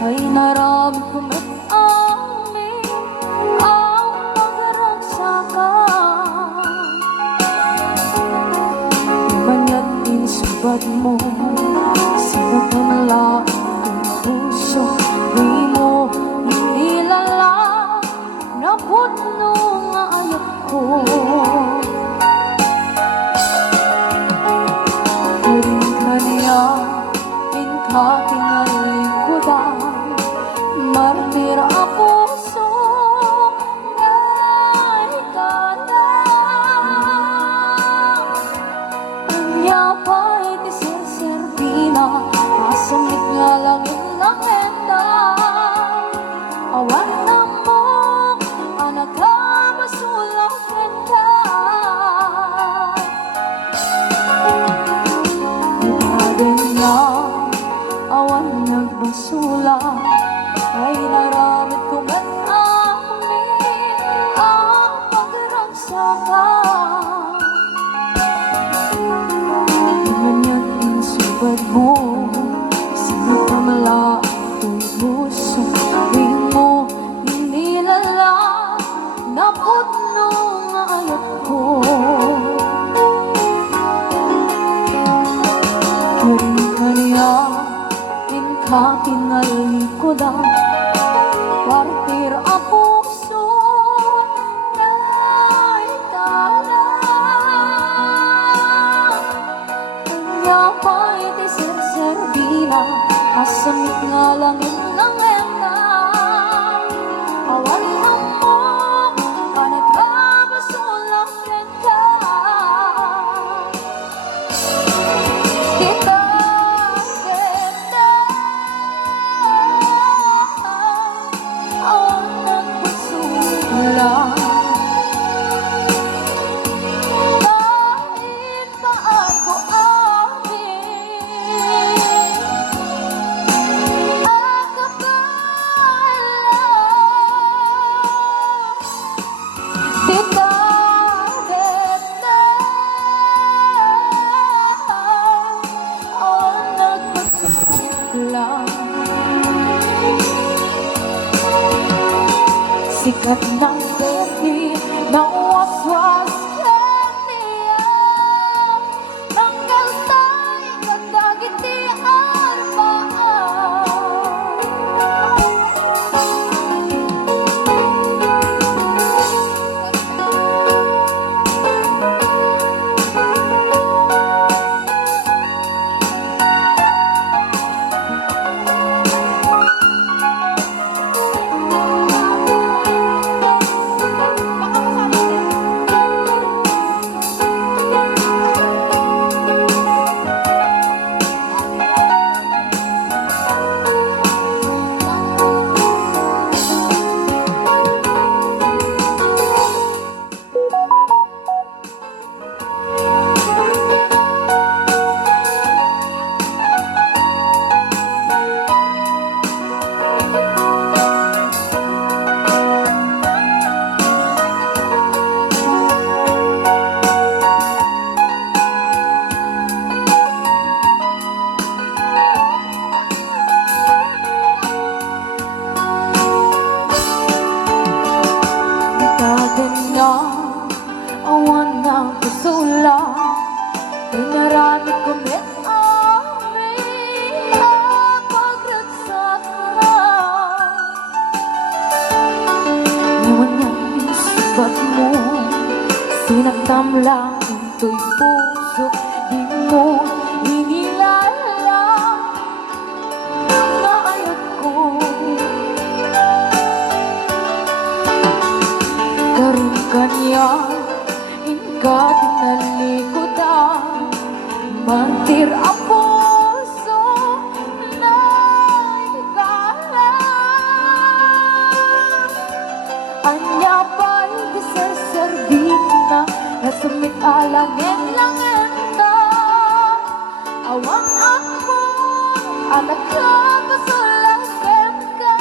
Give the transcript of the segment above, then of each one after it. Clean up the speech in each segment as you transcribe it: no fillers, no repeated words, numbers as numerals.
ay naramit ko mag-amin ang pagragsakan. Manya't insubad mo, sinatamla ang puso, di mo inilala na putno nga ayat ko. Rin ka niya, tingalikudan, martir ang puso, ngay ka na. Kanya pa'y tiserservina, masamit nga langit ng enda. Awan na mo, anak ka, masulang kenda. Awan nagbasula, ay naramit ko mag-amin ang pagragsakan. Di man yan insubad mo, sinatamla ang puso, di mo inilala na putno nga ayat ko. Tingalikudan, partir ang puso, naitala. Kanya pa'y tiserservina, asamit nga langit ng enda. Awan na mo, kanat ka, masulang ka. Kita sikat ng gabi, ng waswas kaniya, tanggal tayo katagitian awan ng pusula, ay naramit ko met-amin ang pagragsakan. Ngayon niyang insubat mo, sinaktam lang ito'y puso, di mo inilala na ayat ko. Karoon ka niya, ka tinalikudan, martir ang puso, naigala. Anya pa'y tiserservina, nasamit alangin-langenta. Awan ako, anak ka, masulaken ka.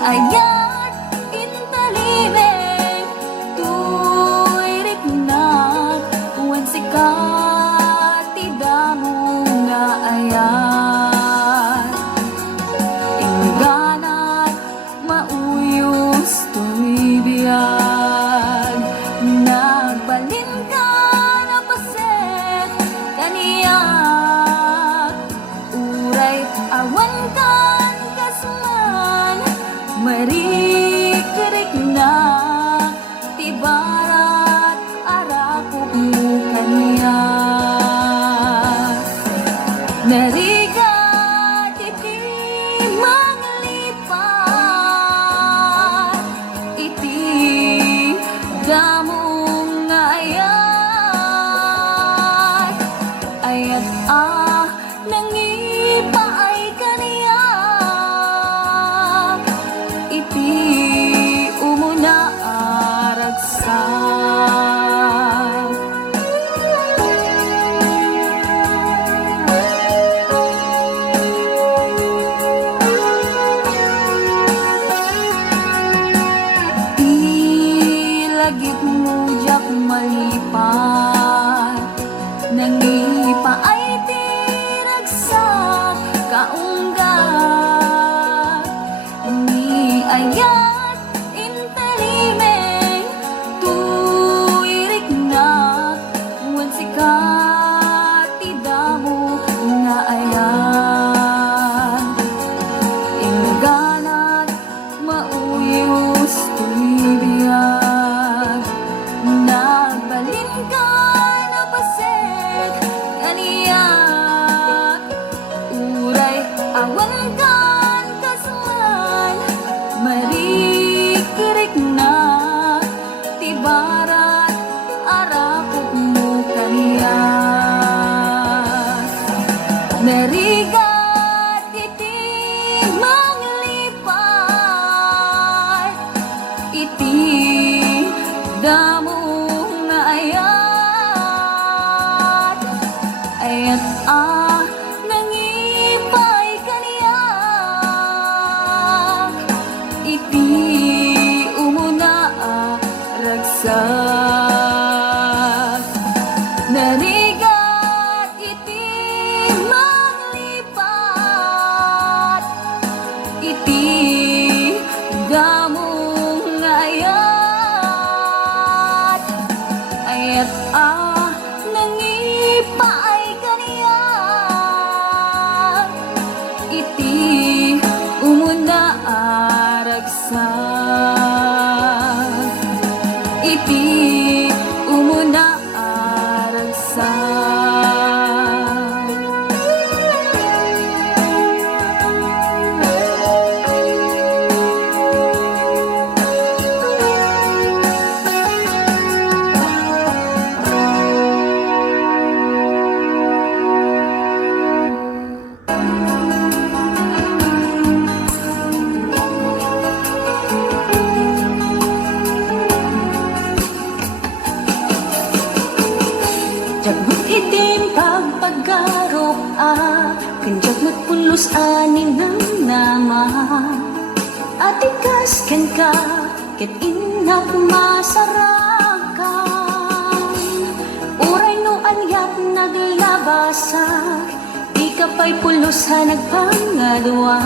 ayat intalibeng tuy riknak wen sikat tidamo nga ayat ingganat mauyos tuy biyag nagbalin ka na paset kaniyak uray awan kan kasman marikerik na tibarat arakok mo kaniyak narigat iti manglipat iti damong ayat ayat nangipaay kaniyak iti umuna aragsak ilagip mo jak malipat nangipaay tiragsak kaunggat ni ayat intalimeng tuy riknak wen sikat tidamo nga ayat ingganat mauyos tuy biyag nagbalin ka na paset kaniyak uray awan kan kasman marikirik na tibarat arakok mo kaniyak narigat iti manglipat iti damo nga ayat ayat nangipay kaniyak iti umuna ragsak narigat iti manglipat iti damong ayat ayat nangipaay kaniyak iti umuna aragsak iti umuna aragsak Jagbut itim pagpagarok kanjak matpulos anin ng nama atikas ken ka ket inak masarakan uray no anyat naglabasak di ka pa'y pulos ha nagpangadwa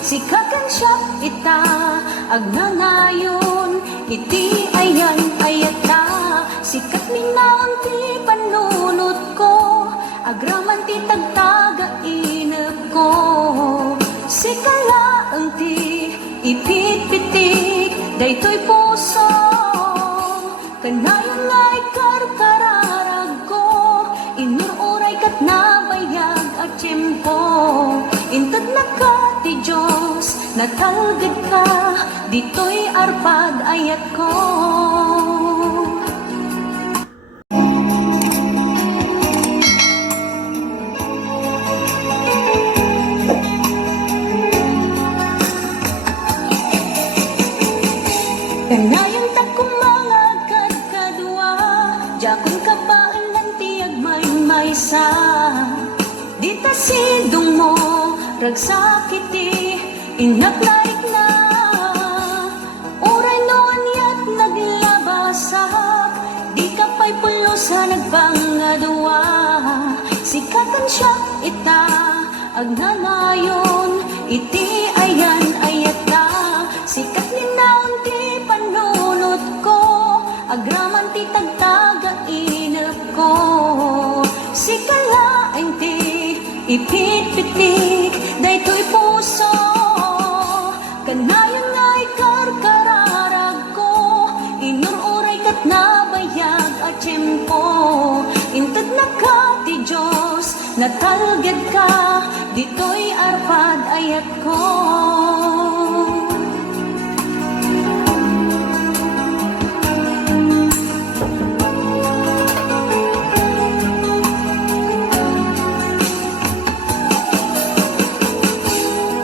sikakan siya ita agnanayon iti ayan ayata sikat minaon ti panunot ko agraman ti tagtaga inep ko sikala ang ti ipit-pitik daytoy puso kanayon ngay karkararag ko inururay kat nabayag at tiyempo intad na ka ti Diyos natalgad ka ditoy arpad ayat ko kanayon takom mga kadkadwa jakon kapaalan ti agmay-maysa di ta sidong mo ragsakiti inak laik na agnanayon, iti ayan ayata, sikat ni naon ti panunot ko, agraman ti tagtaga inap ko, sikalaeng ti ipit-pitik, daytoy puso, kanayon ngay karkararag ko, inururay kat nabayag at tiyempo, intad na ka ti Diyos, natalged ka, dito'y arpad ayat ko.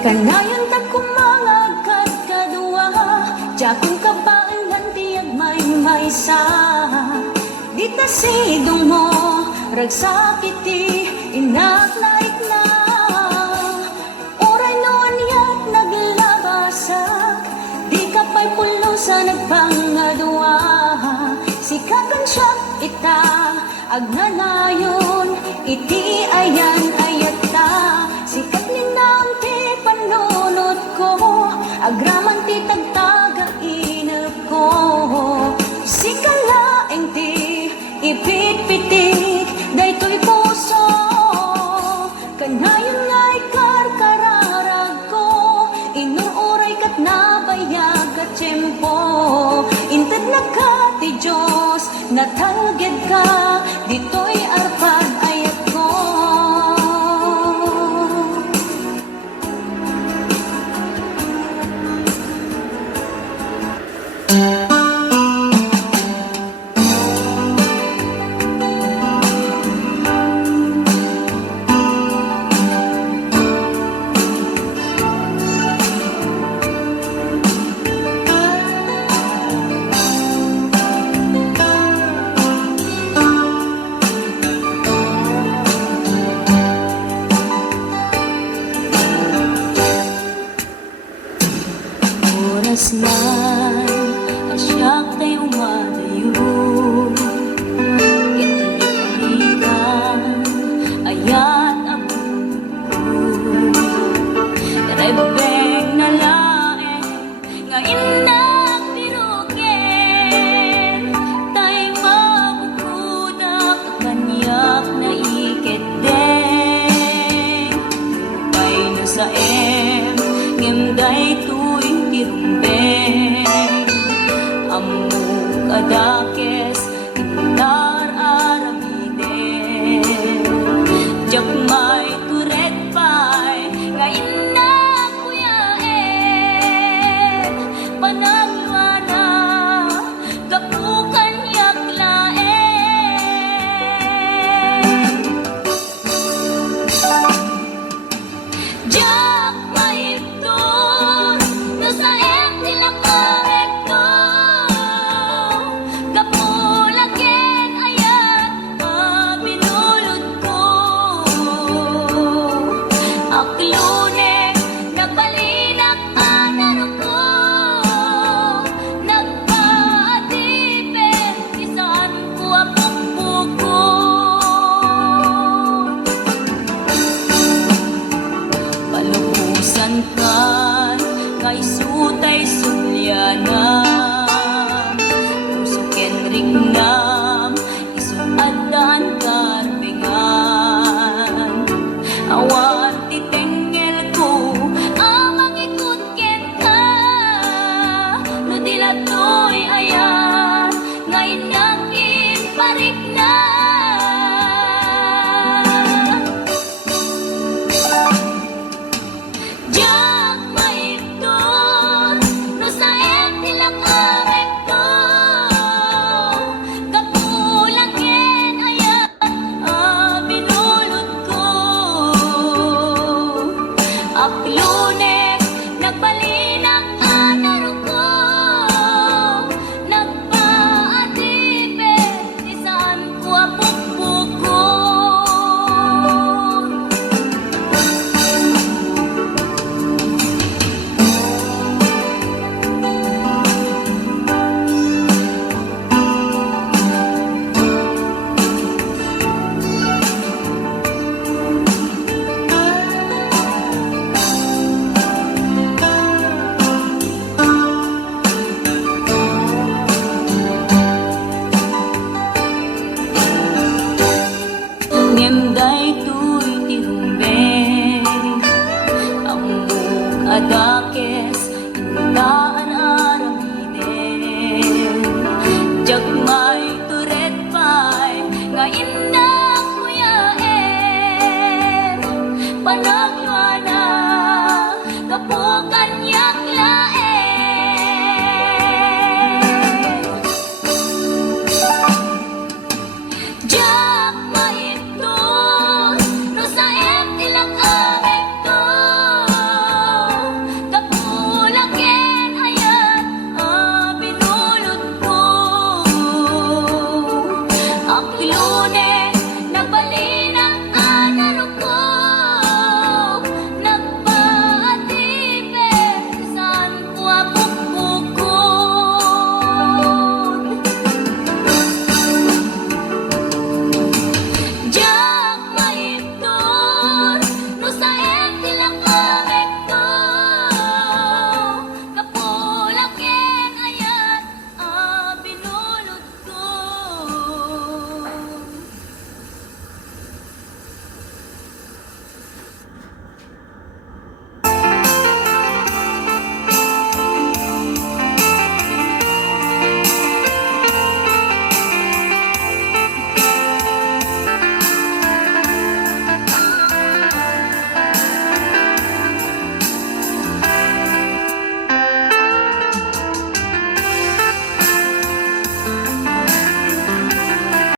Kanayon ta kumangag kadwa, jakong kabaan lan tiyag may-maysa, di ta sidong mo, ragsakiti, inaklait na, oray noon yak naglabasak, di ka pa'y pulo sa nagpangadwa, sikakan siya ita, agnanayon, iti ayan ayata, sikat ni ti panunot ko, agraman ti tagtaga inap ko, sikalaeng ti ipit-pitik, daytoy puso, kanayon ngay karkararag ko, inururay kat nabayag at tiyempo, intad na ka ti Diyos, natalged ka, dito'y arpad ayat ko. Oras man, asyak tayo umadayo, itinipan, ayan ang mundo. Rebeng na laeng, ngayon na pinukin, tayo mabukudak, kanyak na iketdeng, tayo na sa ngimday tu'y tirumbeng, amok adakes, intar aramiden, jak may turet pa'y, ngayon na kuyaen, panagluana, kapukan yaklaen. Jak may tur, no sa tila karekto, kapulaken ayan, binulod ko. Aklune, nagbalinak anaro ko, nagpaatipen, isaan ko apong buko. Palubusan kan, kay sutay sulyanan, pusuken rignam, isuadan karbengan, awan titengel ko, amang ikut ken ka, no dilatoy ayan, ngayon yakin parik na. Jak may tur, no Marquez, Inula